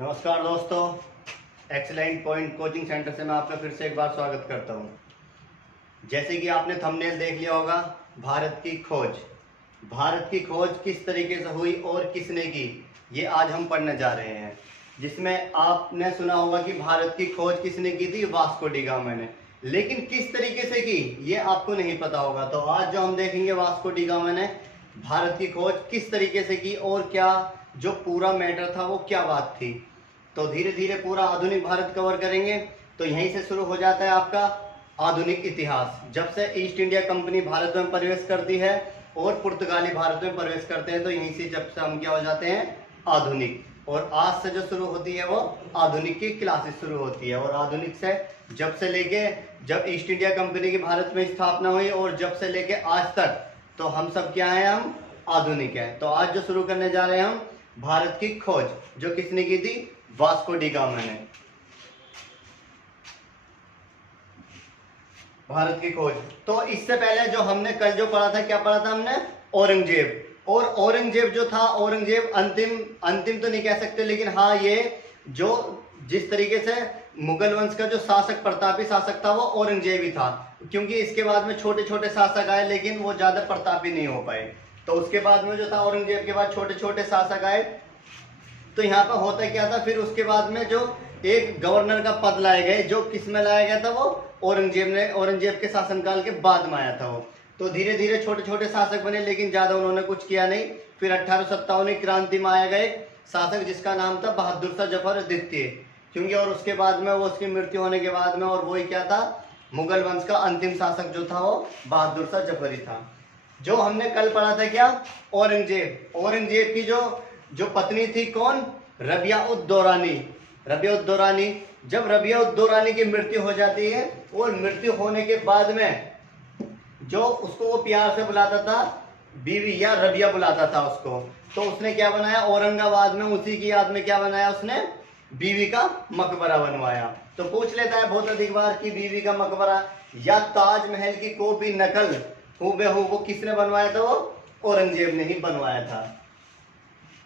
नमस्कार दोस्तों, excellent point coaching centre से मैं आपका फिर से एक बार स्वागत करता हूं। जैसे कि आपने थंबनेल देख लिया होगा, भारत की खोज किस तरीके से हुई और किसने की, ये आज हम पढ़ने जा रहे हैं। जिसमें आपने सुना होगा कि भारत की खोज किसने की थी, वास्को डी गामा ने। लेकिन किस तरीके से की ये आपको नहीं पता होगा। तो आज जो हम देखेंगे, वास्को डी गामा ने भारत की खोज किस तरीके से की और क्या जो पूरा मैटर था वो क्या बात थी। तो धीरे धीरे पूरा आधुनिक भारत कवर करेंगे। तो यहीं से शुरू हो जाता है आपका आधुनिक इतिहास। जब से ईस्ट इंडिया कंपनी भारत में प्रवेश करती है और पुर्तगाली भारत में प्रवेश करते हैं, तो यहीं से जब से हम क्या हो जाते हैं, आधुनिक। और आज से जो शुरू होती है वो आधुनिक की क्लासेस शुरू होती है। और आधुनिक से जब से लेके जब ईस्ट इंडिया कंपनी की भारत में स्थापना हुई और जब से लेके आज तक, तो हम सब क्या है, हम आधुनिक है। तो आज जो शुरू करने जा रहे हैं हम भारत की खोज, जो किसने की थी, वास्को डी गामा ने। भारत की खोज। तो इससे पहले जो हमने कल जो पढ़ा था, क्या पढ़ा था हमने, औरंगजेब। और औरंगजेब जो था, औरंगजेब अंतिम तो नहीं कह सकते, लेकिन हाँ, ये जो जिस तरीके से मुगल वंश का जो शासक, प्रतापी शासक था, वो औरंगजेब ही था। क्योंकि इसके बाद में छोटे छोटे शासक आए, लेकिन वो ज्यादा प्रतापी नहीं हो पाए। तो उसके बाद में जो था, औरंगजेब के बाद छोटे छोटे शासक आए। तो यहाँ पर होता क्या था, फिर उसके बाद में जो एक गवर्नर का पद लाए गए, जो किस में लाया गया था, वो औरंगजेब के शासनकाल के बाद में आया था वो। तो धीरे धीरे छोटे छोटे शासक बने, लेकिन ज्यादा उन्होंने कुछ किया नहीं। फिर 1857 की क्रांति में आया गया एक शासक जिसका नाम था बहादुर शाह जफर द्वितीय। क्योंकि और उसके बाद में वो, उसकी मृत्यु होने के बाद में, और वही क्या था, मुगल वंश का अंतिम शासक जो था वो बहादुर शाह जफर ही था। जो हमने कल पढ़ा था क्या, औरंगजेब की जो पत्नी थी, कौन, रबिया उद दौरानी। जब रबिया उद दौरानी की मृत्यु हो जाती है, और मृत्यु होने के बाद में जो उसको वो प्यार से बुलाता था, बीवी या रबिया बुलाता था उसको, तो उसने क्या बनाया, औरंगाबाद में उसी की याद में क्या बनाया, उसने बीवी का मकबरा बनवाया। तो पूछ लेता है बहुत अधिक बार कि बीवी का मकबरा या ताजमहल की कॉपी नकल हूबहू वो किसने बनवाया था, वो औरंगजेब ने ही बनवाया था।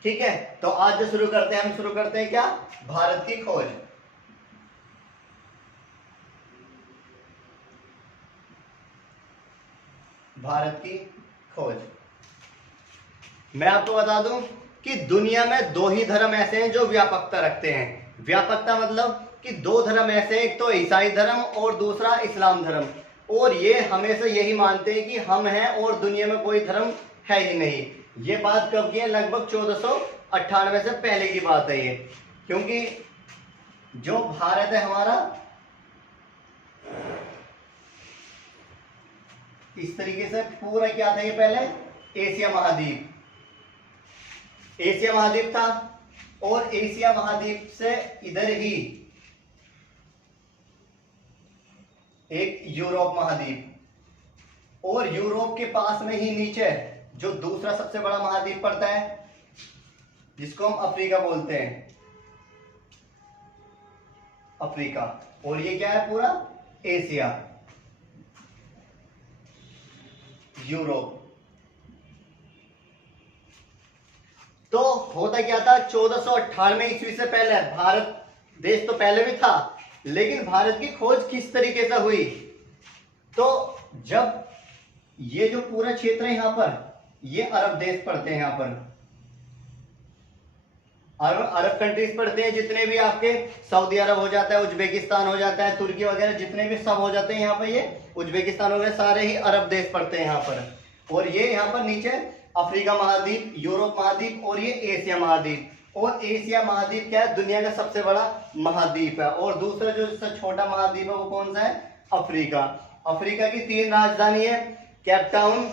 ठीक है, तो आज जो शुरू करते हैं, हम शुरू करते हैं क्या, भारत की खोज। भारत की खोज। मैं आपको बता दूं कि दुनिया में दो ही धर्म ऐसे हैं जो व्यापकता रखते हैं। व्यापकता मतलब कि दो धर्म ऐसे हैं, एक तो ईसाई धर्म और दूसरा इस्लाम धर्म। और ये हमेशा यही मानते हैं कि हम हैं और दुनिया में कोई धर्म है ही नहीं। ये बात कब की है, लगभग 1498 से पहले की बात है ये। क्योंकि जो भारत है हमारा, इस तरीके से पूरा क्या था, ये पहले एशिया महाद्वीप था। और एशिया महाद्वीप से इधर ही एक यूरोप महाद्वीप, और यूरोप के पास में ही नीचे जो दूसरा सबसे बड़ा महाद्वीप पड़ता है, जिसको हम अफ्रीका बोलते हैं, अफ्रीका। और ये क्या है, पूरा एशिया, यूरोप। तो होता क्या था, 1498 ईस्वी से पहले भारत देश तो पहले भी था, लेकिन भारत की खोज किस तरीके से हुई। तो जब ये जो पूरा क्षेत्र है, यहां पर ये अरब देश पड़ते हैं, यहां पर अरब कंट्रीज पड़ते हैं। जितने भी आपके सऊदी अरब हो जाता है, उज्बेकिस्तान हो जाता है, तुर्की वगैरह, जितने भी सब हो जाते हैं यहाँ पर, ये उज्बेकिस्तान वगैरह सारे ही अरब देश पड़ते हैं यहाँ पर। और ये यहाँ पर नीचे अफ्रीका महाद्वीप, यूरोप महाद्वीप, और ये एशिया महाद्वीप। और एशिया महाद्वीप क्या है, दुनिया का सबसे बड़ा महाद्वीप है। और दूसरा जो सबसे छोटा महाद्वीप है वो कौन सा है, अफ्रीका। अफ्रीका की 3 राजधानी है, केप टाउन,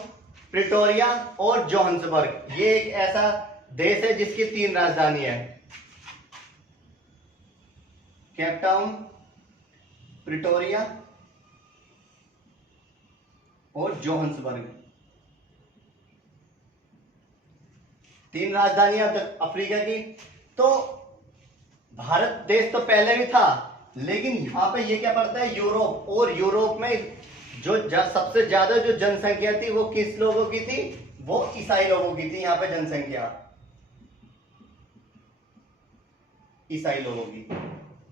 प्रिटोरिया और जोहान्सबर्ग। ये एक ऐसा देश है जिसकी 3 राजधानी है, केप टाउन, प्रिटोरिया और जोहान्सबर्ग। 3 राजधानियां अफ्रीका की। तो भारत देश तो पहले भी था, लेकिन यहां पे ये क्या पड़ता है, यूरोप। और यूरोप में जो सबसे ज्यादा जो जनसंख्या थी वो किस लोगों की थी, वो ईसाई लोगों की थी। यहाँ पे जनसंख्या ईसाई लोगों की।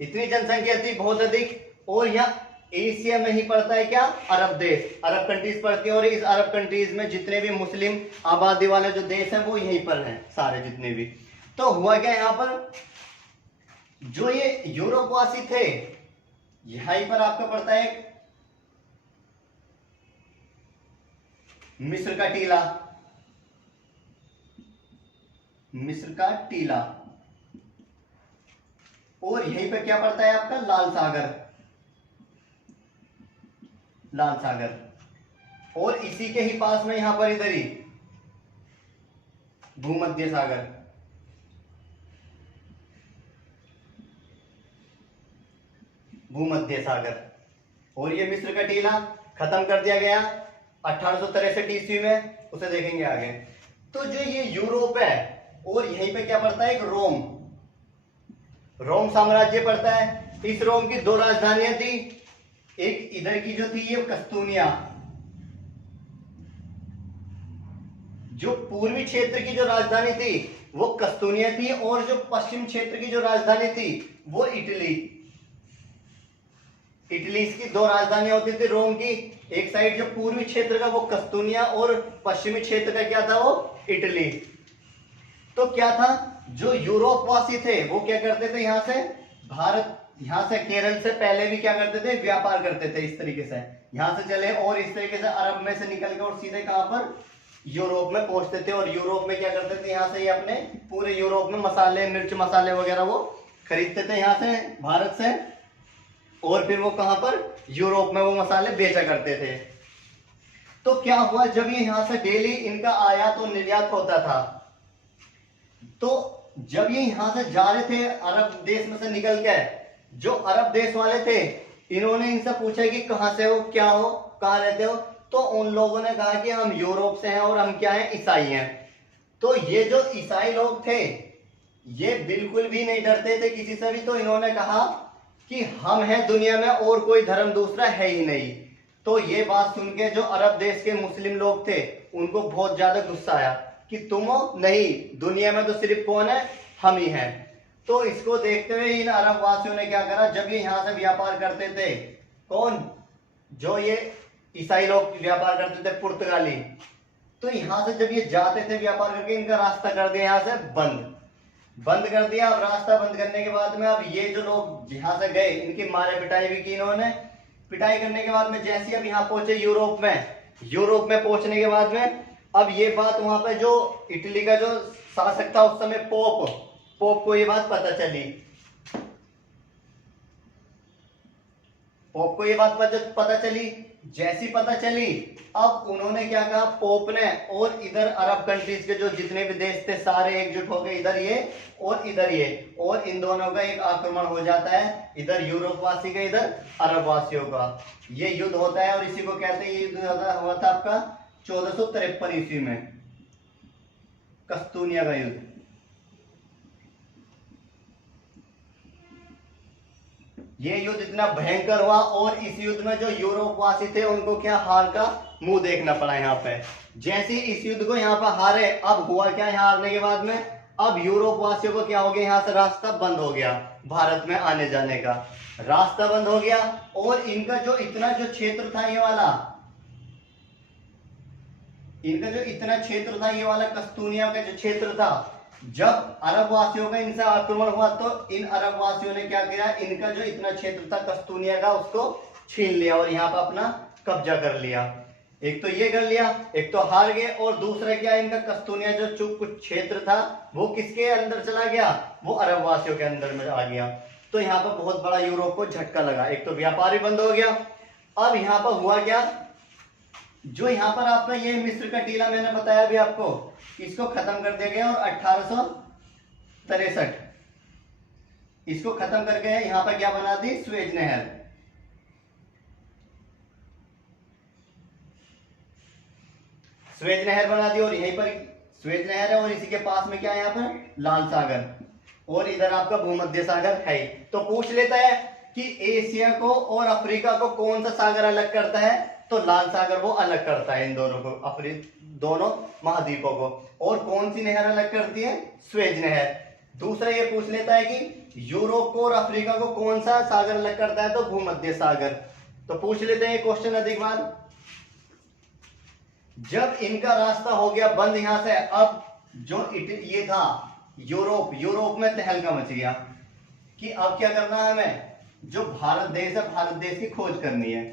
इतनी जनसंख्या थी बहुत अधिक, और यहाँ एशिया में ही पड़ता है क्या, अरब देश, अरब कंट्रीज पड़ती है, और इस अरब कंट्रीज में जितने भी मुस्लिम आबादी वाले जो देश हैं वो यहीं पर हैं सारे जितने भी। तो हुआ क्या यहाँ पर, जो ये यूरोपवासी थे, यहीं पर आपका पड़ता है मिस्र का टीला, मिस्र का टीला, और यहीं पर क्या पड़ता है आपका लाल सागर, लाल सागर, और इसी के ही पास में यहां पर इधर ही भूमध्य सागर। भूमध्य सागर, और ये मिस्र का टीला खत्म कर दिया गया 1863 ईस्वी में, उसे देखेंगे आगे। तो जो ये यूरोप है, और यहीं पे क्या पड़ता है, एक रोम, रोम साम्राज्य पड़ता है। इस रोम की दो राजधानियां थी, एक इधर की जो थी ये कस्तूनिया, जो पूर्वी क्षेत्र की जो राजधानी थी वो कस्तूनिया थी, और जो पश्चिम क्षेत्र की जो राजधानी थी वो इटली। इटली इसकी दो राजधानियां होती थी रोम की, एक साइड जो पूर्वी क्षेत्र का वो कस्तूनिया, और पश्चिमी क्षेत्र का क्या था वो इटली। तो क्या था, जो यूरोपवासी थे वो क्या करते थे, यहां से भारत, यहां से केरल से पहले भी क्या करते थे, व्यापार करते थे। इस तरीके से यहां से चले और इस तरीके से अरब में से निकल के और सीधे कहां पर, यूरोप में पहुंचते थे। और यूरोप में क्या करते थे, यहाँ से ये अपने पूरे यूरोप में मसाले, मिर्च मसाले वगैरह वो खरीदते थे यहाँ से, भारत से, और फिर वो कहां पर, यूरोप में वो मसाले बेचा करते थे। तो क्या हुआ, जब ये यहां से डेली इनका आयात और निर्यात होता था, तो जब ये यहां से जा रहे थे अरब देश में से निकल के, जो अरब देश वाले थे इन्होंने इनसे पूछा कि कहां से हो, क्या हो, कहां रहते हो, तो उन लोगों ने कहा कि हम यूरोप से हैं और हम क्या हैं, ईसाई हैं। तो ये जो ईसाई लोग थे ये बिल्कुल भी नहीं डरते थे किसी से भी, तो इन्होंने कहा कि हम हैं दुनिया में और कोई धर्म दूसरा है ही नहीं। तो ये बात सुन के जो अरब देश के मुस्लिम लोग थे उनको बहुत ज्यादा गुस्सा आया कि तुम नहीं, दुनिया में तो सिर्फ कौन है, हम ही हैं। तो इसको देखते हुए इन अरब वासियों ने क्या करा, जब ये यहाँ से व्यापार करते थे, कौन, जो ये ईसाई लोग व्यापार करते थे पुर्तगाली, तो यहां से जब ये जाते थे व्यापार करके, इनका रास्ता कर दिया यहां से बंद कर दिया। अब रास्ता बंद करने के बाद में अब ये जो लोग यहाँ से गए, इनकी मारे पिटाई भी की इन्होंने। पिटाई करने के बाद में जैसे अब यहाँ पहुंचे यूरोप में पहुंचने के बाद में अब ये बात वहां पे जो इटली का जो शासक था उस समय पोप को ये बात पता चली, पोप को ये बात पता चली। जैसी पता चली, अब उन्होंने क्या कहा पोप ने, और इधर अरब कंट्रीज के जो जितने भी देश थे सारे एकजुट हो गए, इधर ये और इधर ये, और इन दोनों का एक आक्रमण हो जाता है, इधर यूरोप वासी का, इधर अरब वासियों का। ये युद्ध होता है और इसी को कहते हैं, ये युद्ध हुआ था आपका 1453 ईस्वी में, कस्तूनिया का युद्ध। ये युद्ध इतना भयंकर हुआ, और इस युद्ध में जो यूरोपवासी थे उनको क्या, हार का मुंह देखना पड़ा। यहाँ पे जैसे इस युद्ध को यहाँ पर हारे, अब हुआ क्या, यहाँ हारने के बाद में अब यूरोपवासियों को क्या हो गया, यहाँ से रास्ता बंद हो गया, भारत में आने जाने का रास्ता बंद हो गया। और इनका जो इतना जो क्षेत्र था ये वाला, इनका जो इतना क्षेत्र था ये वाला कस्तूनिया का जो क्षेत्र था, जब अरब वासियों का इनसे आक्रमण हुआ तो इन अरब वासियों ने क्या किया, इनका जो इतना क्षेत्र था कस्तूनिया का उसको छीन लिया और यहाँ पर अपना कब्जा कर लिया। एक तो ये कर लिया, एक तो हार गए, और दूसरा क्या, इनका कस्तूनिया जो चुप कुछ क्षेत्र था वो किसके अंदर चला गया, वो अरब वासियों के अंदर में आ गया। तो यहाँ पर बहुत बड़ा यूरोप को झटका लगा, एक तो व्यापार भी बंद हो गया। अब यहाँ पर हुआ क्या, जो यहाँ पर आपका ये मिस्र का टीला मैंने बताया अभी आपको, इसको खत्म कर दिया गया, और 1863 इसको खत्म करके यहाँ पर क्या बना दी, स्वेज नहर। स्वेज नहर बना दी, और यहीं पर स्वेज नहर है, और इसी के पास में क्या है यहाँ पर, लाल सागर, और इधर आपका भूमध्य सागर है। तो पूछ लेता है कि एशिया को और अफ्रीका को कौन सा सागर अलग करता है, तो लाल सागर वो अलग करता है इन दोनों को, दोनों महाद्वीपों को। और कौन सी नहर अलग करती है, स्वेज नहर। दूसरा ये पूछ लेता है कि यूरोप को और अफ्रीका को कौन सा सागर अलग करता है, तो भूमध्य सागर। तो पूछ लेते हैं क्वेश्चन अधिक बार। जब इनका रास्ता हो गया बंद यहां से, अब जो ये था यूरोप में तहलका मच गया कि अब क्या करना है हमें, जो भारत देश है भारत देश की खोज करनी है।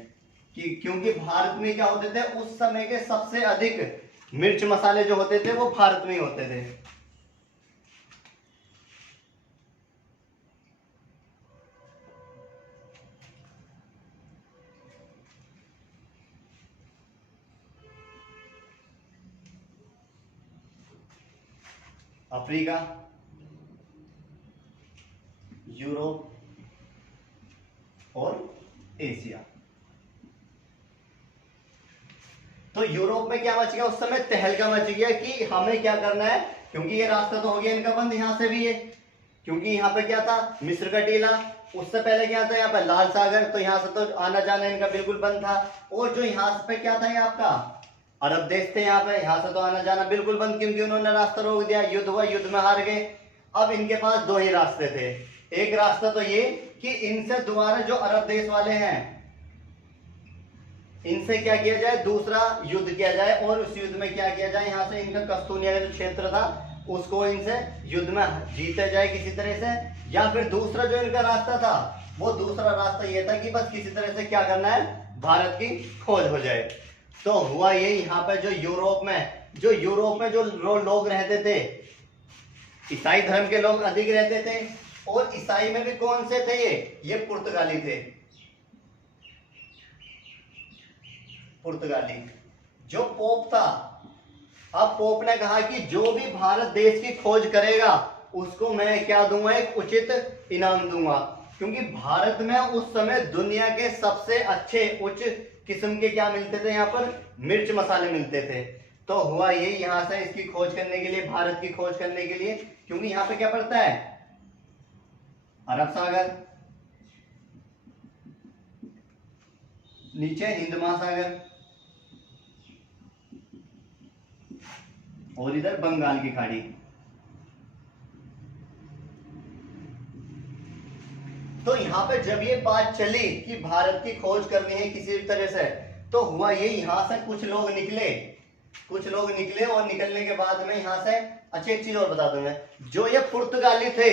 कि क्योंकि भारत में क्या होते थे उस समय के सबसे अधिक मिर्च मसाले जो होते थे वो भारत में ही होते थे। अफ्रीका, यूरोप और एशिया। तो यूरोप में क्या मच गया उस समय, तहलका मच गया कि हमें क्या करना है, क्योंकि ये रास्ता तो हो गया इनका बंद यहां से भी है, क्योंकि यहाँ पे क्या था मिस्र का टीला, उससे पहले क्या था यहाँ पे लाल सागर, तो यहाँ से तो आना जाना इनका बिल्कुल बंद था। और जो यहाँ पे क्या था, ये आपका अरब देश थे, यहाँ से तो आना जाना बिल्कुल बंद, क्योंकि उन्होंने रास्ता रोक दिया, युद्ध हुआ, युद्ध में हार गए। अब इनके पास दो ही रास्ते थे, एक रास्ता तो ये कि इनसे दोबारा जो अरब देश वाले हैं इनसे क्या किया जाए, दूसरा युद्ध किया जाए, और उस युद्ध में क्या किया जाए, यहाँ से इनका कस्तूनिया का जो क्षेत्र था उसको इनसे युद्ध में जीता जाए किसी तरह से। या फिर दूसरा जो इनका रास्ता था वो दूसरा रास्ता ये था कि बस किसी तरह से क्या करना है, भारत की खोज हो जाए। तो हुआ ये, यहाँ पे जो यूरोप में जो लोग रहते थे, ईसाई धर्म के लोग अधिक रहते थे, और ईसाई में भी कौन से थे, ये पुर्तगाली थे। पुर्तगाली जो पोप था, अब पोप ने कहा कि जो भी भारत देश की खोज करेगा उसको मैं क्या दूंगा, एक उचित इनाम दूंगा। क्योंकि भारत में उस समय दुनिया के सबसे अच्छे उच्च किस्म के क्या मिलते थे, यहाँ पर मिर्च मसाले मिलते थे। तो हुआ ये, यहाँ से इसकी खोज करने के लिए, भारत की खोज करने के लिए, क्योंकि यहाँ पे क्या पड़ता है अरब सागर, नीचे हिंद महासागर, और इधर बंगाल की खाड़ी। तो यहाँ पे जब ये बात चली कि भारत की खोज करनी है किसी भी तरह से, तो हुआ ये, यहाँ से कुछ लोग निकले और निकलने के बाद में यहाँ से, अच्छा एक चीज और बता दूं मैं, जो ये पुर्तगाली थे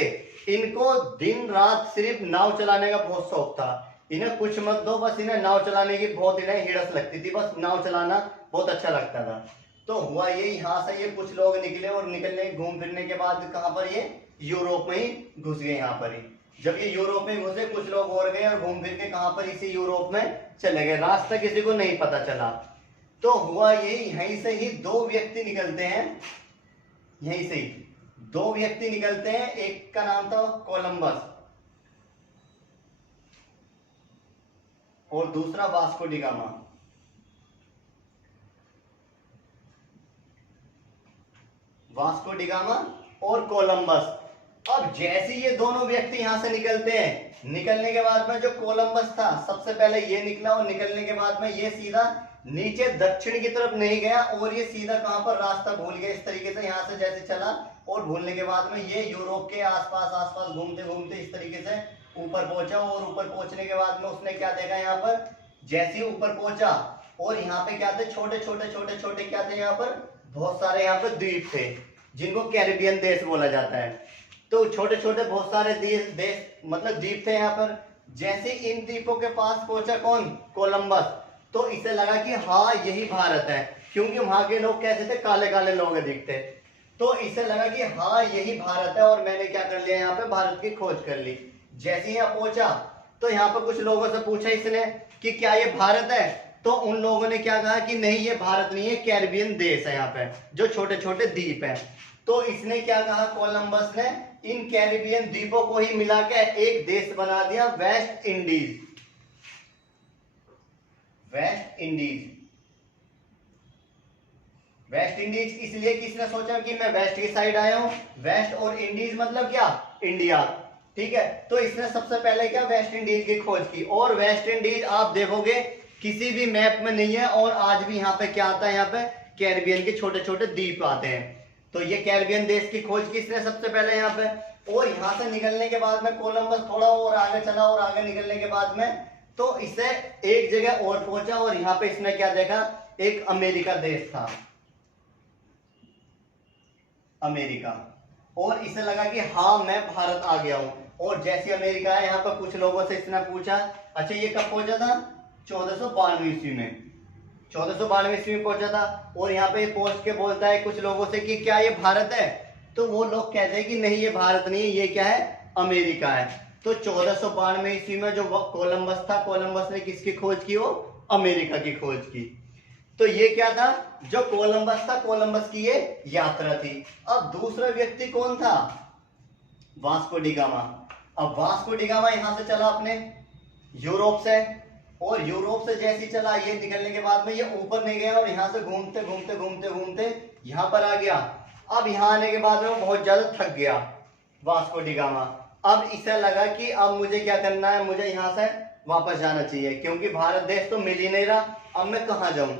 इनको दिन रात सिर्फ नाव चलाने का बहुत शौक था। इन्हें कुछ मत दो, बस इन्हें नाव चलाने की बहुत इन्हें हिड़स लगती थी, बस नाव चलाना बहुत अच्छा लगता था। तो हुआ ये, यहाँ से ये कुछ लोग निकले, और निकलने घूम फिरने के बाद कहां पर, ये यूरोप में ही घुस गए। यहाँ पर ही जब ये यूरोप में घुसे, कुछ लोग और गए और घूम फिर के कहां पर, इसी यूरोप में चले गए, रास्ता किसी को नहीं पता चला। तो हुआ ये, यहीं से ही दो व्यक्ति निकलते हैं, यहीं से ही दो व्यक्ति निकलते हैं, एक का नाम था कोलंबस और दूसरा Vasco D gamma. Vasco D gamma और कोलंबस। अब जैसे ये दोनों व्यक्ति यहां से निकलते हैं, निकलने के बाद में जो कोलंबस था सबसे पहले ये निकला, और निकलने के बाद में ये सीधा नीचे दक्षिण की तरफ नहीं गया, और ये सीधा कहां पर रास्ता भूल गया, इस तरीके से यहां से जैसे चला, और भूलने के बाद में ये यूरोप के आसपास घूमते घूमते इस तरीके से ऊपर पहुंचा। और ऊपर पहुंचने के बाद में उसने क्या देखा, यहाँ पर जैसे ही ऊपर पहुंचा, और यहाँ पे क्या थे, छोटे छोटे क्या थे, यहाँ पर बहुत सारे यहाँ पर द्वीप थे जिनको कैरिबियन देश बोला जाता है। तो छोटे छोटे बहुत सारे देश मतलब द्वीप थे यहाँ पर। जैसे इन द्वीपों के पास पहुंचा कौन, कोलंबस, तो इसे लगा कि हाँ यही भारत है, क्योंकि वहां के लोग कैसे थे, काले काले लोग दिखते। तो इसे लगा कि हाँ यही भारत है, और मैंने क्या कर लिया, यहाँ पे भारत की खोज कर ली। जैसे ही यहाँ पहुंचा तो यहाँ पर कुछ लोगों से पूछा इसने कि क्या ये भारत है, तो उन लोगों ने क्या कहा कि नहीं ये भारत नहीं है, कैरिबियन देश है यहाँ पे जो छोटे छोटे द्वीप हैं। तो इसने क्या कहा, कोलंबस ने इन कैरिबियन द्वीपों को ही मिला के एक देश बना दिया, वेस्ट इंडीज। वेस्ट इंडीज इसलिए कि इसने सोचा कि मैं वेस्ट की साइड आया हूं, वेस्ट और इंडीज मतलब क्या, इंडिया, ठीक है। तो इसने सबसे पहले क्या, वेस्ट इंडीज की खोज की। और वेस्ट इंडीज आप देखोगे किसी भी मैप में नहीं है, और आज भी यहाँ पे क्या आता है, यहाँ पे कैरिबियन के छोटे छोटे द्वीप आते हैं। तो ये कैरिबियन देश की खोज किसने सबसे पहले यहाँ पे, और यहाँ से निकलने के बाद में कोलंबस थोड़ा और आगे चला, और आगे निकलने के बाद में तो इसे एक जगह और पहुंचा, और यहाँ पे इसने क्या देखा, एक अमेरिका देश था, अमेरिका। और इसे लगा कि हाँ मैं भारत आ गया हूं। और जैसे अमेरिका है, यहाँ पर कुछ लोगों से इसने पूछा, अच्छा ये कब पहुंचा था, 1492 ईस्वी में, 1492 ईस्वी में पहुंचा था। और यहाँ पे पोस्ट के बोलता है कुछ लोगों से कि क्या ये भारत है, तो वो लोग कहते हैं कि नहीं ये भारत नहीं है, ये क्या है, अमेरिका है। तो 1492 ईस्वी में जो कोलंबस था, कोलंबस ने किसकी खोज की, वो अमेरिका की खोज की। तो ये क्या था, जो कोलंबस था, कोलंबस की ये यात्रा थी। अब दूसरा व्यक्ति कौन था, वास्को डी गामा। अब वास्को डी गामा यहां से चला अपने यूरोप से, और यूरोप से जैसे चला, ये निकलने के बाद में ये ऊपर नहीं गया, और यहां से घूमते घूमते घूमते घूमते यहां पर आ गया। अब यहां आने के बाद में वो बहुत ज्यादा थक गया वास्को डी गामा। अब इसे लगा कि अब मुझे क्या करना है, मुझे यहां से वापस जाना चाहिए, क्योंकि भारत देश तो मिल ही नहीं रहा, अब मैं कहाँ जाऊं।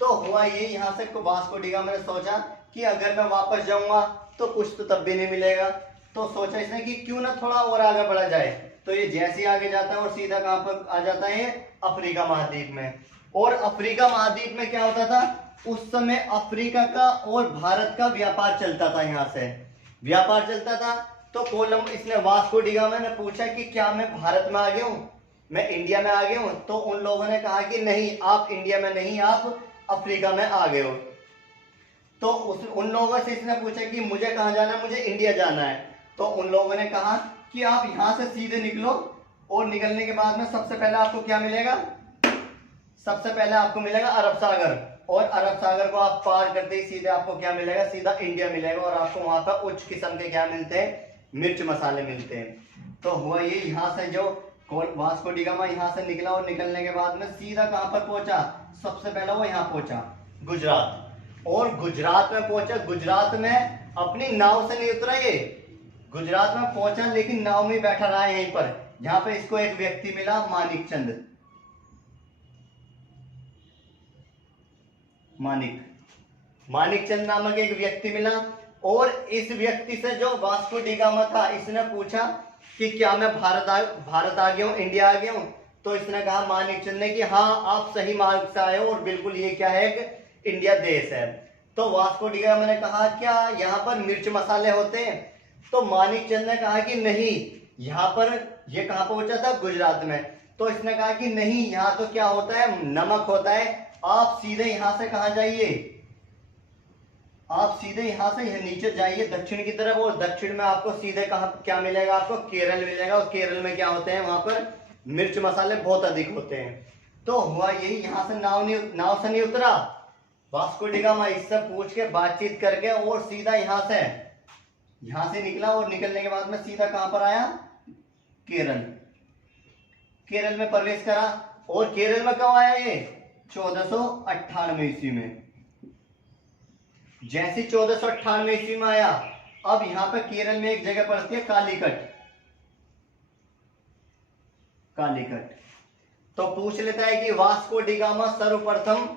तो हुआ ये, यहाँ से वास्को डी गामा ने सोचा कि अगर मैं वापस जाऊंगा तो कुछ तो तब भी नहीं मिलेगा। तो सोचा इसने कि क्यों ना थोड़ा और आगे बढ़ा जाए। तो ये जैसे आगे जाता है और सीधा कहां पर आ जाता है, अफ्रीका महाद्वीप में। और अफ्रीका महाद्वीप में क्या होता था, उस समय अफ्रीका का और भारत का व्यापार चलता था, यहाँ से व्यापार चलता था। तो इसने वास्को डी गामा ने पूछा कि क्या मैं भारत में आ गया हूँ, मैं इंडिया में आ गया हूँ। तो उन लोगों ने कहा कि नहीं, आप इंडिया में नहीं, आप अफ्रीका में आ गए हो। तो उन लोगों से इसने पूछा कि मुझे कहाँ जाना है, मुझे इंडिया जाना है। तो उन लोगों ने कहा कि आप यहाँ से सीधे निकलो, और निकलने के बाद में सबसे पहले आपको क्या मिलेगा, सबसे पहले आपको मिलेगा अरब सागर, और अरब सागर को आप पार करते ही सीधे आपको क्या मिलेगा, सीधा इंडिया मिलेगा। और आपको वहां पर उच्च किस्म के क्या मिलते हैं, मिर्च मसाले मिलते हैं। तो हुआ ये, यहाँ से जो वास्को डी गामा यहाँ से निकला, और निकलने के बाद में सीधा कहां पर पहुंचा, सबसे पहले वो यहाँ पहुंचा गुजरात। और गुजरात में पहुंचा, गुजरात में अपनी नाव से नहीं उतरा, ये गुजरात में पहुंचा लेकिन नाव में बैठा रहा यहीं पर, जहां पे इसको एक व्यक्ति मिला, मानिक चंद नामक एक व्यक्ति मिला। और इस व्यक्ति से जो वास्को डी गामा था, इसने पूछा कि क्या मैं भारत आ गया हूँ, इंडिया आ गया हूँ। तो इसने कहा मानिक चंद ने कि हाँ आप सही मार्ग से आए हो, और बिल्कुल ये क्या है, एक इंडिया देश है। तो वास्को डी गामा ने कहा क्या यहाँ पर मिर्च मसाले होते हैं। तो मानिक चंद ने कहा कि नहीं, यहाँ पर, ये कहाँ पहुंचा था, गुजरात में। तो इसने कहा कि नहीं, यहाँ तो क्या होता है, नमक होता है। आप सीधे यहां से कहां जाइए, आप सीधे यहां से यह नीचे जाइए दक्षिण की तरफ, और दक्षिण में आपको सीधे कहां क्या मिलेगा, आपको केरल मिलेगा। और केरल में क्या होते हैं, वहां पर मिर्च मसाले बहुत अधिक होते हैं। तो हुआ यही, यहां से नाव से नहीं उतरा वास्को डी गामा, इससे पूछ के बातचीत करके, और सीधा यहां से निकला। और निकलने के बाद में सीधा कहां पर आया, केरल में प्रवेश करा। और केरल में कब आया ये, 1498 ईस्वी में। जैसे 1498 ईस्वी में आया, अब यहां पर केरल में एक जगह पड़ती है कालीकट। तो पूछ लेता है कि वास्को डी गामा सर्वप्रथम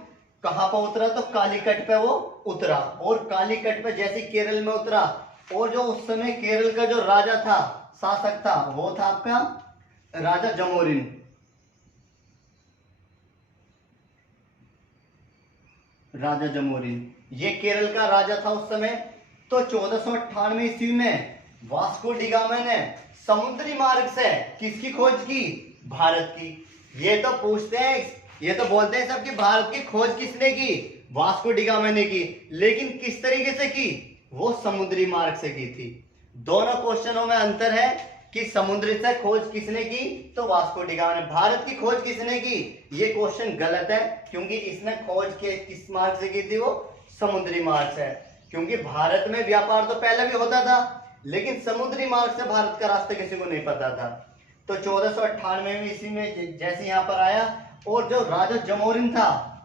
कहां पर उतरा, तो कालीकट पे वो उतरा। और कालीकट पे जैसे केरल में उतरा, और जो उस समय केरल का जो राजा था, शासक था, वो था आपका राजा जमोरिन। ये केरल का राजा था उस समय। तो 1498 ईस्वी में वास्को डी गामा ने समुद्री मार्ग से किसकी खोज की, भारत की। ये तो पूछते हैं, ये तो बोलते हैं सब कि भारत की खोज किसने की, वास्को डी गामा ने की, लेकिन किस तरीके से की, वो समुद्री मार्ग से की थी। दोनों क्वेश्चनों में अंतर है कि समुद्र से खोज किसने की, तो वास्को डी गामा ने। भारत की खोज किसने की, ये क्वेश्चन गलत है, क्योंकि इसने खोज के किस मार्ग से की थी, वो समुद्री मार्ग से। क्योंकि भारत में व्यापार तो पहले भी होता था, लेकिन समुद्री मार्ग से भारत का रास्ता किसी को नहीं पता था। तो 1498 ईस्वी में जैसे यहाँ पर आया, और जो राजा जमोरिन था,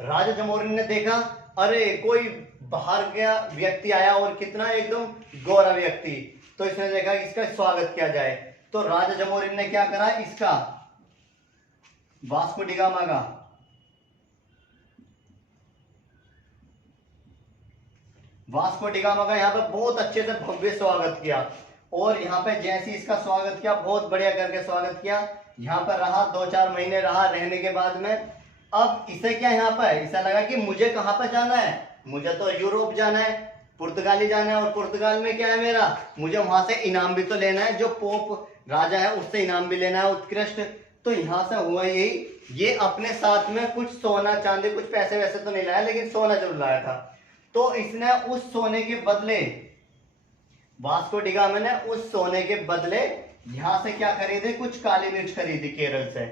राजा जमोरिन ने देखा, अरे कोई बाहर का व्यक्ति आया, और कितना एकदम गोरा व्यक्ति। तो इसने देखा इसका स्वागत किया जाए। तो राजा जमोरिन ने क्या करा, इसका वास्को डी गामा का यहाँ पर बहुत अच्छे से भव्य स्वागत किया। और यहाँ पे जैसे इसका स्वागत किया, बहुत बढ़िया करके स्वागत किया, यहाँ पर रहा 2-4 महीने रहा। रहने के बाद में अब इसे क्या यहाँ पर इसे लगा कि मुझे कहाँ पर जाना है, मुझे तो यूरोप जाना है, पुर्तगाली जाना है। और पुर्तगाल में क्या है मेरा, मुझे वहां से इनाम भी तो लेना है, जो पोप राजा है उससे इनाम भी लेना है उत्कृष्ट। तो यहाँ से हुआ यही, ये अपने साथ में कुछ सोना चांदी, कुछ पैसे वैसे तो नहीं लाया, लेकिन सोना जरूर लाया था। तो इसने उस सोने के बदले, वास्को डी गामा ने उस सोने के बदले यहां से क्या खरीदे, कुछ काली मिर्च खरीदी केरल से।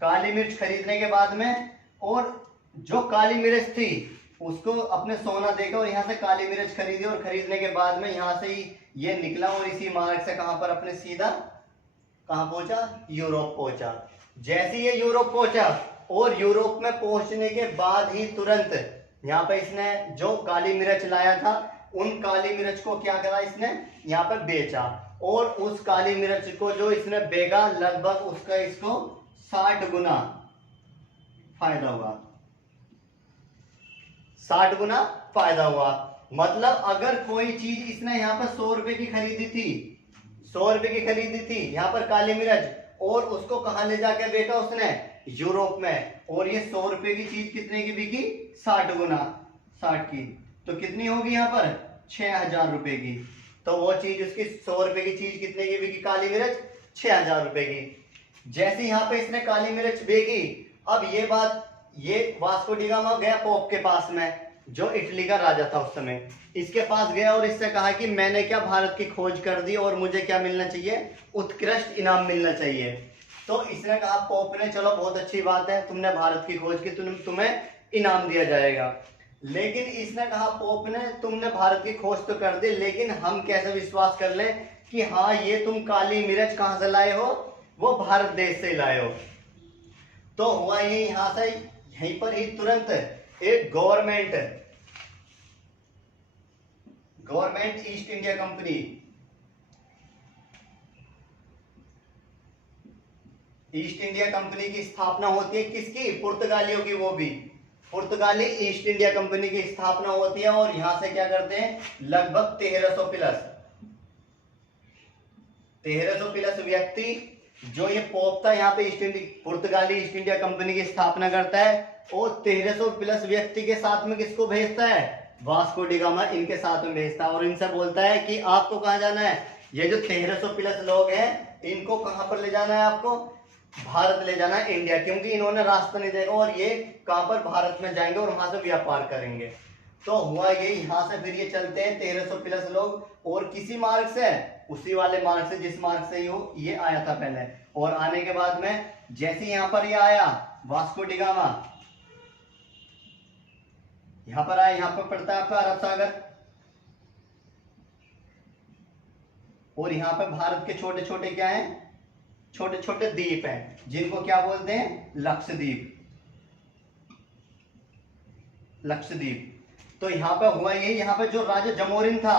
काली मिर्च खरीदने के बाद में, और जो काली मिर्च थी उसको अपने सोना देकर और यहाँ से काली मिर्च खरीदी, और खरीदने के बाद में यहाँ से ही ये निकला और इसी मार्ग से कहां पर अपने सीधा कहां पहुंचा, यूरोप पहुंचा। जैसे ये यूरोप पहुंचा और यूरोप में पहुंचने के बाद ही तुरंत यहाँ पे इसने जो काली मिर्च लाया था उन काली मिर्च को क्या करा, इसने यहाँ पर बेचा। और उस काली मिर्च को जो इसने बेचा, लगभग उसका इसको 60 गुना फायदा हुआ, 60 गुना फायदा हुआ। मतलब अगर कोई चीज इसने यहाँ पर 100 रुपए की खरीदी थी, 100 रुपए की खरीदी थी यहाँ पर काली मिर्च, और उसको कहां ले जाके बेचा उसने, यूरोप में, और ये 100 रुपए की चीज कितने की बिकी, 60 गुना, 60 की, तो कितनी होगी यहाँ पर 6000 रुपए की। तो वो चीज उसकी 100 रुपए की चीज कितने की बिकी, काली मिर्च 6000 रुपए की। जैसे यहाँ पे इसने काली मिर्च बेची, अब ये बात, ये वास्को डी गामा गया पोप के पास में, जो इटली का राजा था उस समय, इसके पास गया और इससे कहा कि मैंने क्या भारत की खोज कर दी और मुझे क्या मिलना चाहिए, उत्कृष्ट इनाम मिलना चाहिए। तो इसने कहा, पोप ने, चलो बहुत अच्छी बात है, तुमने भारत की खोज की, तुम्हें इनाम दिया जाएगा। लेकिन इसने कहा पोप ने, तुमने भारत की खोज तो कर दी, लेकिन हम कैसे विश्वास कर ले कि हाँ ये तुम काली मिर्च कहां से लाए हो, वो भारत देश से लाए हो। तो हुआ ये, यहां से यहीं पर ही तुरंत एक government east India company, east India company की स्थापना होती है, किसकी, पुर्तगालियों की, वो भी पुर्तगाली ईस्ट इंडिया कंपनी की स्थापना होती है। और यहां से क्या करते हैं, लगभग 1300 प्लस व्यक्ति, जो ये पोप था यहाँ पे पुर्तगाली ईस्ट इंडिया कंपनी की स्थापना करता है, और 1300 प्लस व्यक्ति के साथ में किसको भेजता है, वास्को डी गामा इनके साथ में भेजता है। और इनसे बोलता है कि आपको कहां जाना है, ये जो 1300 प्लस लोग हैं इनको कहां पर ले जाना है, आपको भारत ले जाना है, इंडिया, क्योंकि इन्होंने रास्ता नहीं देखा और ये कहां पर, भारत में जाएंगे और वहां से व्यापार करेंगे। तो हुआ ये, यहां से फिर ये चलते हैं 1300 प्लस लोग, और किसी मार्ग से, उसी वाले मार्ग से जिस मार्ग से ये आया था पहले। और आने के बाद में जैसे यहाँ पर ये आया वास्को डी गामा, यहां पर आया, यहां पर पड़ता है आपका अरब सागर, और यहां पर भारत के छोटे छोटे क्या हैं, छोटे छोटे द्वीप हैं, जिनको क्या बोलते हैं, लक्षद्वीप, लक्षद्वीप। तो यहां पर हुआ ये, यहां पर जो राजा जमोरिन था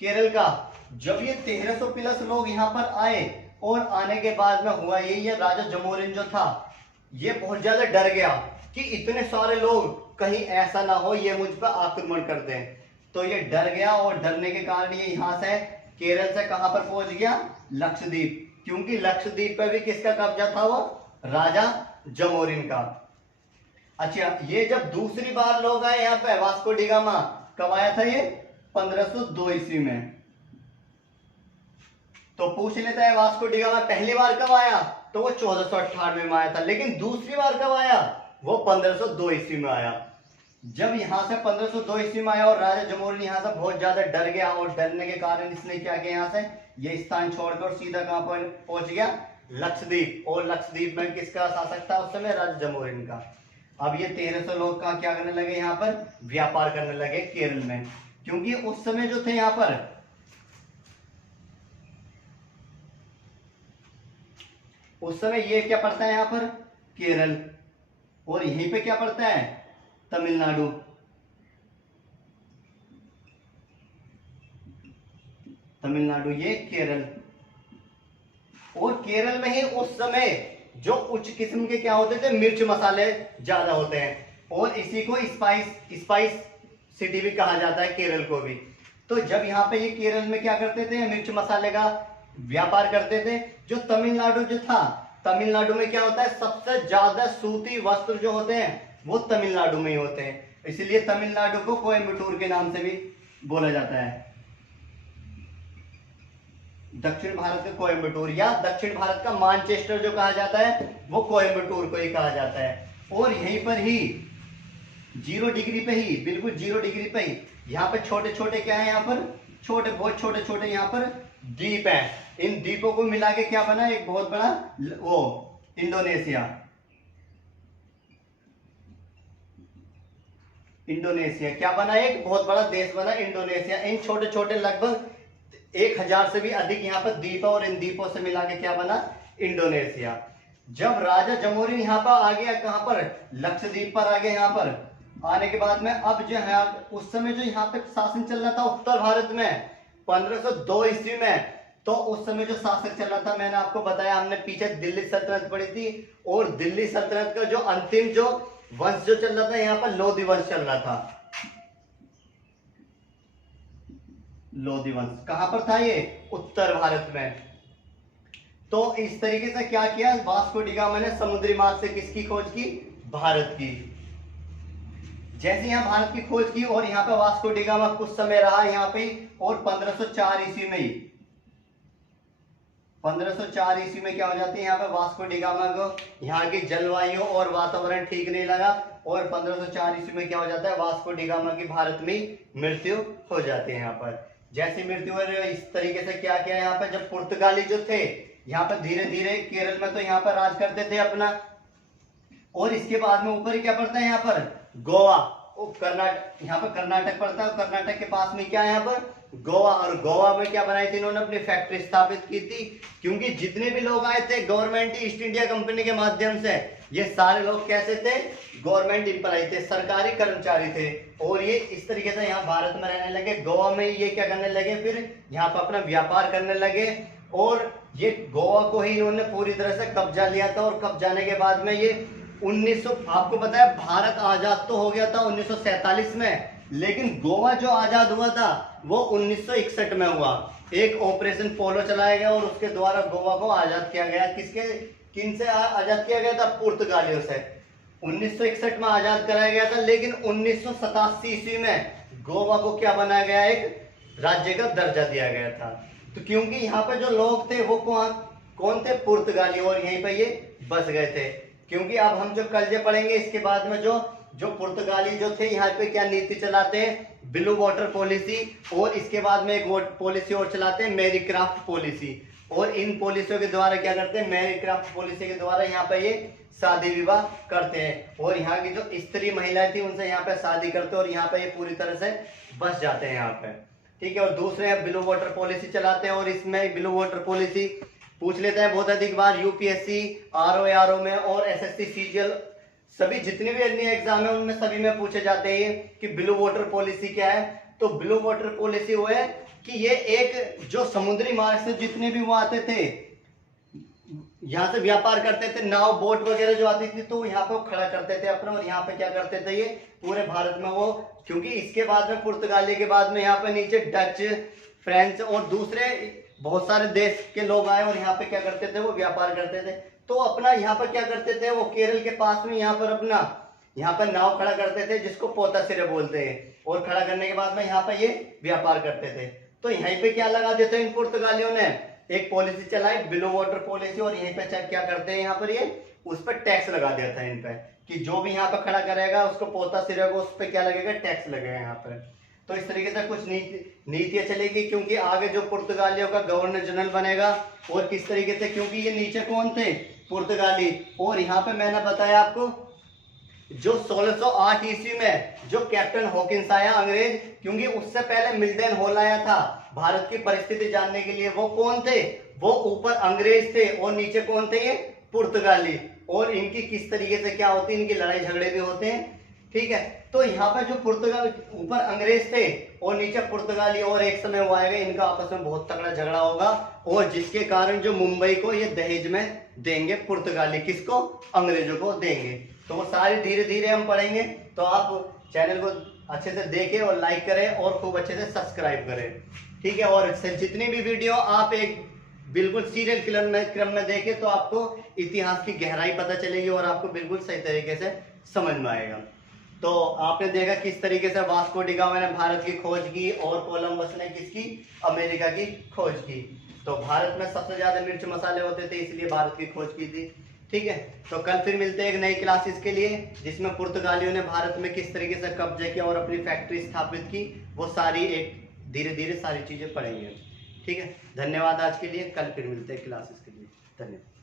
केरल का, जब ये 1300 प्लस लोग यहां पर आए, और आने के बाद में हुआ ये राजा जमोरिन जो था ये बहुत ज्यादा डर गया कि इतने सारे लोग, कहीं ऐसा ना हो ये मुझ पर आक्रमण कर दें। तो ये डर गया, और डरने के कारण ये यहां से केरल से कहां पर पहुंच गया, लक्षद्वीप, क्योंकि लक्षद्वीप पे भी किसका कब्जा था, वो राजा जमोरिन का। अच्छा, ये जब दूसरी बार लोग आए यहाँ पे वास्को डी गामा, कब आया था ये, 1502 ईस्वी में। तो पूछ लेता है वास्को डी गामा पहली बार कब आया, तो वो 1498 में आया था, लेकिन दूसरी बार कब आया, वो 1502 ईस्वी में आया। जब यहां से 1502 ईस्वी में आया और राजा जमोरिन यहां से बहुत ज्यादा डर गया, और डरने के कारण इसने क्या किया, यहां से ये स्थान छोड़कर सीधा कहां पर पहुंच गया, लक्षद्वीप। और लक्षद्वीप में किसका शासक था उस समय, राजा जमोरिन का। अब ये 1300 लोग का क्या करने लगे, यहाँ पर व्यापार करने लगे केरल में, क्योंकि उस समय जो थे यहाँ पर, उस समय ये क्या पड़ता है यहाँ पर, केरल, और यहीं पे क्या पड़ता है, तमिलनाडु। तमिलनाडु, ये केरल। और केरल में ही उस समय जो उच्च किस्म के क्या होते थे, मिर्च मसाले ज्यादा होते हैं, और इसी को स्पाइस सिटी भी कहा जाता है केरल को भी। तो जब यहाँ पे ये केरल में क्या करते थे, मिर्च मसाले का व्यापार करते थे। जो तमिलनाडु जो था, तमिलनाडु में क्या होता है, सबसे ज्यादा सूती वस्त्र जो होते हैं वो तमिलनाडु में ही होते हैं, इसलिए तमिलनाडु को कोयम्बटूर के नाम से भी बोला जाता है। दक्षिण भारत का कोयम्बटूर या दक्षिण भारत का मानचेस्टर जो कहा जाता है वो कोयम्बटूर को ही कहा जाता है। और यहीं पर ही 0 डिग्री पे ही, बिल्कुल 0 डिग्री पे ही यहाँ पे छोटे छोटे क्या है, यहाँ पर छोटे, बहुत छोटे छोटे यहाँ पर द्वीप हैं। इन द्वीपों को मिला के क्या बना, एक बहुत बड़ा वो इंडोनेशिया। इंडोनेशिया क्या बना, एक बहुत बड़ा देश बना इंडोनेशिया। इन छोटे छोटे लगभग 1000 से भी अधिक यहाँ पर द्वीप है और इन द्वीपों से मिला के क्या बना, इंडोनेशिया। जब राजा जमोरिन यहाँ पर आ गया, कहां पर, लक्षद्वीप पर आ गया। यहाँ पर आने के बाद में अब जो है, उस समय जो यहाँ पे शासन चल रहा था उत्तर भारत में 1502 ईस्वी में, तो उस समय जो शासक चल रहा था, मैंने आपको बताया, हमने पीछे दिल्ली सल्तनत पढ़ी थी, और दिल्ली सल्तनत का जो अंतिम जो वंश जो चल रहा था यहाँ पर लोधी वंश चल रहा था। लोधी वंश कहां पर था, ये उत्तर भारत में। तो इस तरीके से क्या किया, वास्को डी गामा ने समुद्री मार्ग से किसकी खोज की, भारत की। जैसे यहाँ भारत की खोज की और यहाँ पे वास्को डी गामा कुछ समय रहा यहाँ पे, और 1504 ईस्वी में ही, 1504 ईस्वी में क्या हो जाती है, यहाँ पे वास्को डी गामा को यहाँ की जलवायु और वातावरण ठीक नहीं लगा, और 1504 ईस्वी में क्या हो जाता है, वास्को डी गामा की भारत में मृत्यु हो जाती है। यहाँ पर जैसी मृत्यु हो, इस तरीके से क्या किया यहाँ पे, जब पुर्तगाली जो थे यहाँ पर धीरे धीरे केरल में तो यहाँ पर राज करते थे अपना, और इसके बाद में ऊपर ही क्या पड़ता है यहाँ पर, गोवा, कर्नाटक, यहाँ पर कर्नाटक पड़ता है, कर्नाटक के पास में क्या है यहाँ पर, गोवा। और गोवा में क्या बनाई थी इन्होंने, अपनी फैक्ट्री स्थापित की थी, क्योंकि जितने भी लोग आए थे गवर्नमेंट ईस्ट इंडिया कंपनी के माध्यम से, ये सारे लोग कैसे थे, गवर्नमेंट एम्प्लॉय थे, सरकारी कर्मचारी थे, और ये इस तरीके से यहाँ भारत में रहने लगे। गोवा में ये क्या करने लगे, फिर यहाँ पर अपना व्यापार करने लगे, और ये गोवा को ही इन्होंने पूरी तरह से कब्जा लिया था। और कब्जाने के बाद में ये 1900, आपको पता है भारत आजाद तो हो गया था 1947 में, लेकिन गोवा जो आजाद हुआ था वो 1961 में हुआ। एक ऑपरेशन पोलो चलाया गया और उसके द्वारा गोवा को आजाद किया गया। किन से आजाद किया गया था, पुर्तगालियों से। 1961 में आजाद कराया गया था, लेकिन 1987 ईस्वी में गोवा को क्या बनाया गया, एक राज्य का दर्जा दिया गया था। तो क्योंकि यहाँ पे जो लोग थे वो कौन थे, पुर्तगाली, और यहीं पे ये बस गए थे। क्योंकि अब हम जो कल पढ़ेंगे इसके बाद में जो पुर्तगाली जो थे यहाँ पे क्या नीति चलाते हैं, ब्लू वाटर पॉलिसी, और इसके बाद में एक पॉलिसी और चलाते हैं, मैरीक्राफ्ट पॉलिसी। और इन पॉलिसियों के द्वारा क्या करते हैं, मैरीक्राफ्ट पॉलिसी के द्वारा यहाँ पे ये शादी विवाह करते हैं, और यहाँ की जो स्त्री महिलाएं थी उनसे यहाँ पे शादी करते हैं, और यहाँ पे ये पूरी तरह से बस जाते हैं यहाँ पे, ठीक है। और दूसरे ब्लू वाटर पॉलिसी चलाते हैं, और इसमें ब्लू वाटर पॉलिसी पूछ लेते हैं बहुत अधिक बार यूपीएससी, आरओ में, और एसएससी, सीजीएल, सभी जितने भी अन्य एग्जाम है उनमें सभी में पूछे जाते हैं कि ब्लू वाटर पॉलिसी क्या है। तो ब्लू वाटर पॉलिसी वो है कि ये एक जो समुद्री मार्ग से जितने भी वो आते थे, यहाँ से व्यापार करते थे, नाव बोट वगैरह जो आती थी, तो यहाँ पे वो खड़ा करते थे अपना, और यहाँ पे क्या करते थे, ये पूरे भारत में वो, क्योंकि इसके बाद में पुर्तगाली के बाद में यहाँ पे नीचे डच, फ्रेंच और दूसरे बहुत सारे देश के लोग आए, और यहाँ पे क्या करते थे, वो व्यापार करते थे। तो अपना यहाँ पर क्या करते थे, वो केरल के पास में यहाँ पर अपना यहाँ पर नाव खड़ा करते थे, जिसको पोता सिरे बोलते हैं, और खड़ा करने के बाद में यहाँ पे ये व्यापार करते थे। तो यहीं पे क्या लगा देते इन पुर्तगालियों ने, एक पॉलिसी चलाई, ब्लू वाटर पॉलिसी, और यहीं पे क्या करते हैं, यहाँ पर ये उस पर टैक्स लगा दिया था इन पे, कि जो भी यहाँ पे खड़ा करेगा उसको पोता सिरे को, उस पर क्या लगेगा, टैक्स लगेगा यहाँ पर। तो इस तरीके से कुछ नीतियां चलेगी, क्योंकि आगे जो पुर्तगालियों का गवर्नर जनरल बनेगा, और किस तरीके से, क्योंकि ये नीचे कौन थे, पुर्तगाली। और यहाँ पे मैंने बताया आपको जो 1608 ईस्वी में जो कैप्टन हॉकिंस आया अंग्रेज, क्योंकि उससे पहले मिल्टन हॉल आया था भारत की परिस्थिति जानने के लिए, वो कौन थे, वो ऊपर अंग्रेज थे और नीचे कौन थे, ये पुर्तगाली। और इनकी किस तरीके से क्या होती है, इनकी लड़ाई झगड़े भी होते हैं, ठीक है। तो यहाँ पर जो पुर्तगाल ऊपर अंग्रेज थे और नीचे पुर्तगाली, और एक समय वो आएगा इनका आपस में बहुत तगड़ा झगड़ा होगा, और जिसके कारण जो मुंबई को ये दहेज में देंगे पुर्तगाली, किसको, अंग्रेजों को देंगे। तो वो सारे धीरे धीरे हम पढ़ेंगे। तो आप चैनल को अच्छे से देखें और लाइक करें और खूब अच्छे से सब्सक्राइब करें, ठीक है। और जितनी भी वीडियो आप एक बिल्कुल सीरियल क्रम में देखें तो आपको इतिहास की गहराई पता चलेगी और आपको बिल्कुल सही तरीके से समझ में आएगा। तो आपने देखा किस तरीके से वास्को डी गामा ने भारत की खोज की और कोलंबस ने किसकी, अमेरिका की खोज की। तो भारत में सबसे ज्यादा मिर्च मसाले होते थे इसलिए भारत की खोज की थी। ठीक है, तो कल फिर मिलते हैं एक नई क्लासेस के लिए जिसमें पुर्तगालियों ने भारत में किस तरीके से कब्जे किया और अपनी फैक्ट्री स्थापित की, वो सारी एक धीरे धीरे सारी चीजें पढ़ेंगे। ठीक है, धन्यवाद आज के लिए, कल फिर मिलते हैं क्लासेस के लिए। धन्यवाद।